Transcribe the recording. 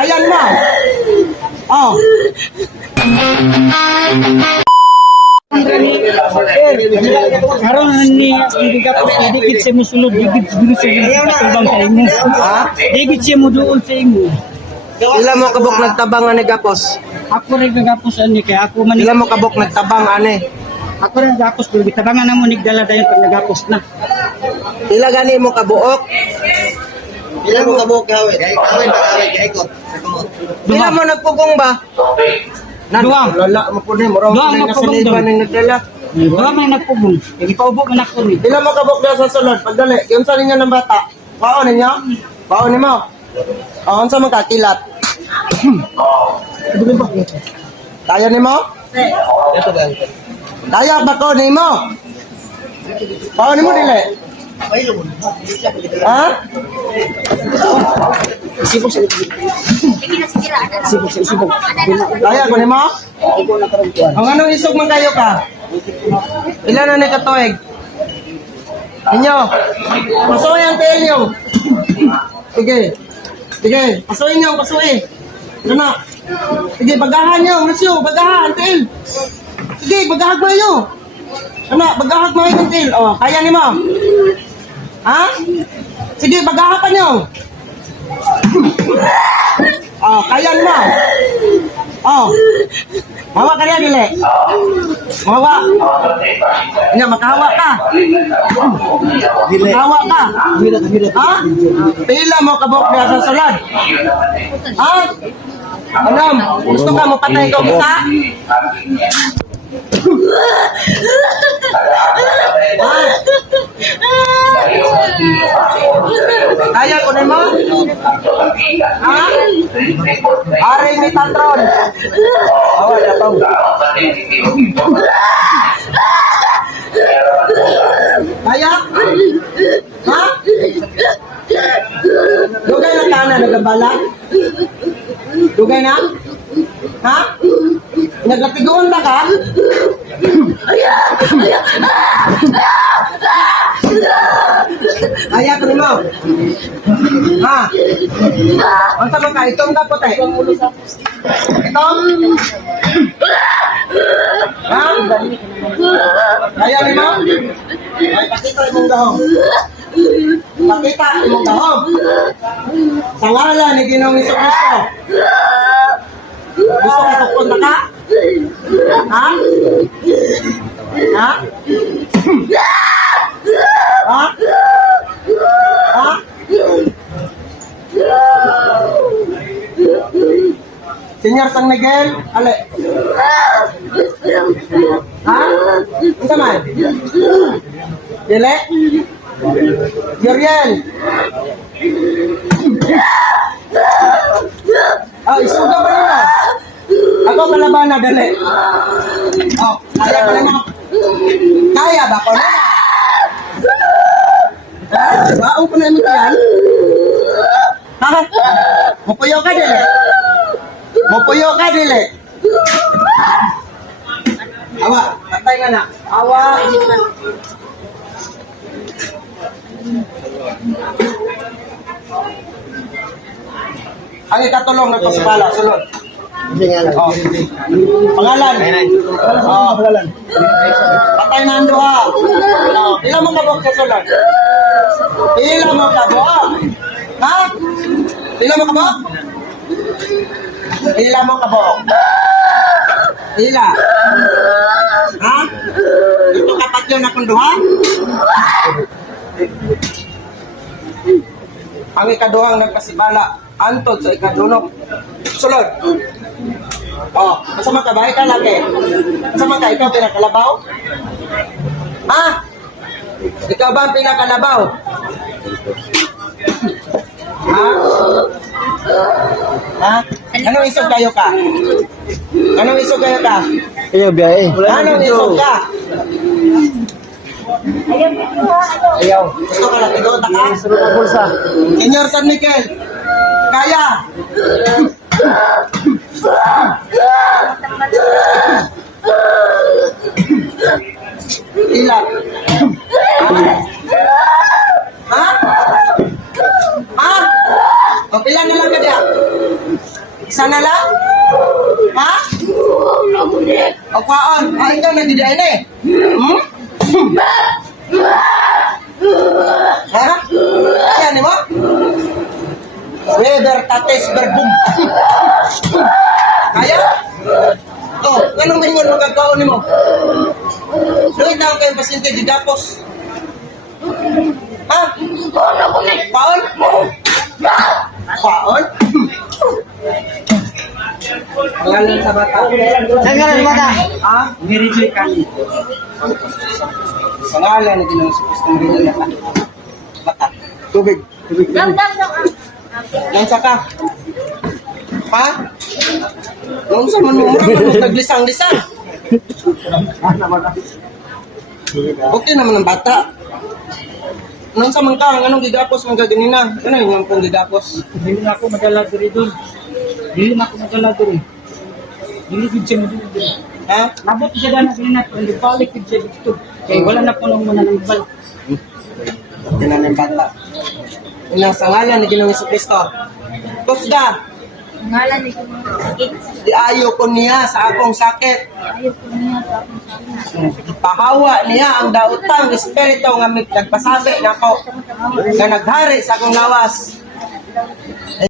kaya mo. Oh. Karon ni dikit sa musulod dikit dulu sa tabang sa imo. Ha? Dikit siya mo doon sa imo. Ila mo kabok nagtabang ani gapos. Ako rin nagapos ani kay ako man. Ila mo kabok nagtabang ani. Ako rin nagapos pero gitabangan na mo nigdala dayon pag nagapos na. Ila gani mo kabuok. Ila mo kabuk gawin. Gawin kay ikot. Ila mo nagpugong ba? Duwang. Lala mo po ni murang Duwang na magpugong saliban doon. ning nagdala. Wala may nagpugong. Ipaubo man ako ni. Ila mo kabok na sa sulod pagdali. Unsa ninyo ng bata? Baon ninyo? Baon nimo. Unsa man ka kilat? Kaya nimo? Ito gang. Kaya ba ko nimo? Baon nimo dili. Ha? Sibok sa sibok. Kaya ko nimo? Ang anong isog man kayo ka? Ilan na ni katuig? Inyo. Pasuoy ang tail nyo. Sige. Sige. Pasuoy nyo. Pasuoy. Ano na? Sige. Bagahan nyo. Masyo. Bagahan. Tail. Sige. Bagahag mo nyo. Ano? Bagahag mo yung tail. O. Kaya ni mo. Ha? Sige. Bagahan pa nyo. O. Kaya ni mo. O. Mawa ka niya, dili. Mawa. Nya, makahawa ka. Makahawa ka. Ha? Pila mo kabok niya sa sulod. Ha? Anam, gusto ka mo patay ko kita? Ha? Kaya ko na mo? Ha? Ari ni Tatron. Awa, datang. Kaya? Ha? Dugay na ka na nagabala? Dugay na? Ha? Nagatiguan ba ka? Kaya ko mo? Ha? Ang sabi ka, itong kapot eh. Itong? Ha? Kaya ni mo? Ay, pakita imong dahong. Pakita imong dahong. Sa ngalan ni Ginoong Jesucristo. Gusto ka tukod na ka? Ha? Ha? Ha? Ha? Senyor San Miguel, ale. Ha? Ano man? Dile? Yuriel. Isuga ba nila? Ako kalaban na, dali. Kaya ko naman. Kaya ba ko naman? Baong ko na yung yan. Ha? Mupuyo ka, dili. Mupuyo ka, dili. Awa, patay nga na. Awa. Ang ikatulong nagpasipala, sunod. Oh. Pangalan. Oh. Patay na ang duha. Oh. Ila mo kabok sa sunod. Ila mo kabok. Ha? Ila mo kabok? Ila mo kabok. Ila. Ha? Ito kapat yun akong duha? Ang ikaduhang nagpasibala antod sa ikadunok. Sulod. Oh, kasama ka ba? Ikaw laki. Kasama ka? Ikaw pinakalabaw? Ha? Ikaw ba ang pinakalabaw? Ha? Ha? Anong isog kayo ka? Anong isog kayo ka? Ayo biyahe. Anong isog ka? Ayaw. Gusto ka lang ito, taka? Sunod ang bulsa. Senyor San Miguel, kaya. Ilan? Ha? Ha? O, pila na lang ka dia? Isa na lang? Ha? O kwaon, ikaw na gida ini. Hmm? Ha? Yan mo? Weber tates berbum. Kaya? Oh, anong maingon mo kagkaon ni mo? Doon na kayo pasyente di Dapos. Ha? Paon? Paon? Pangalan sa bata. Saan ka na bata? Ha? Nire-reject kami. Pangalan na ginawang sa Kristong Rinala. Bata. Tubig. Lansa ka. Ha? Nung sa man mo naglisang-lisang. Okay naman ang bata. Nung sa man ka, anong gigapos ng gaganina? Ano yung pong gigapos? Hindi na ako madala diri doon. Hindi na ako madala diri. Hindi gid siya madala diri. Ha? Nabot siya dana sa inat, hindi balik gid siya dito. Kaya wala na po nang muna ng bal. Okay na ng bata. Ilang sa ngalan ni Ginoong Kristo. Kusga, Ngalan ni kung sakit. di ayo ko niya sa akong sakit. Ayaw ko niya sa akong sakit. Pahawa niya ang daotang espiritu nga nagpasabi nako nga naghari sa akong lawas.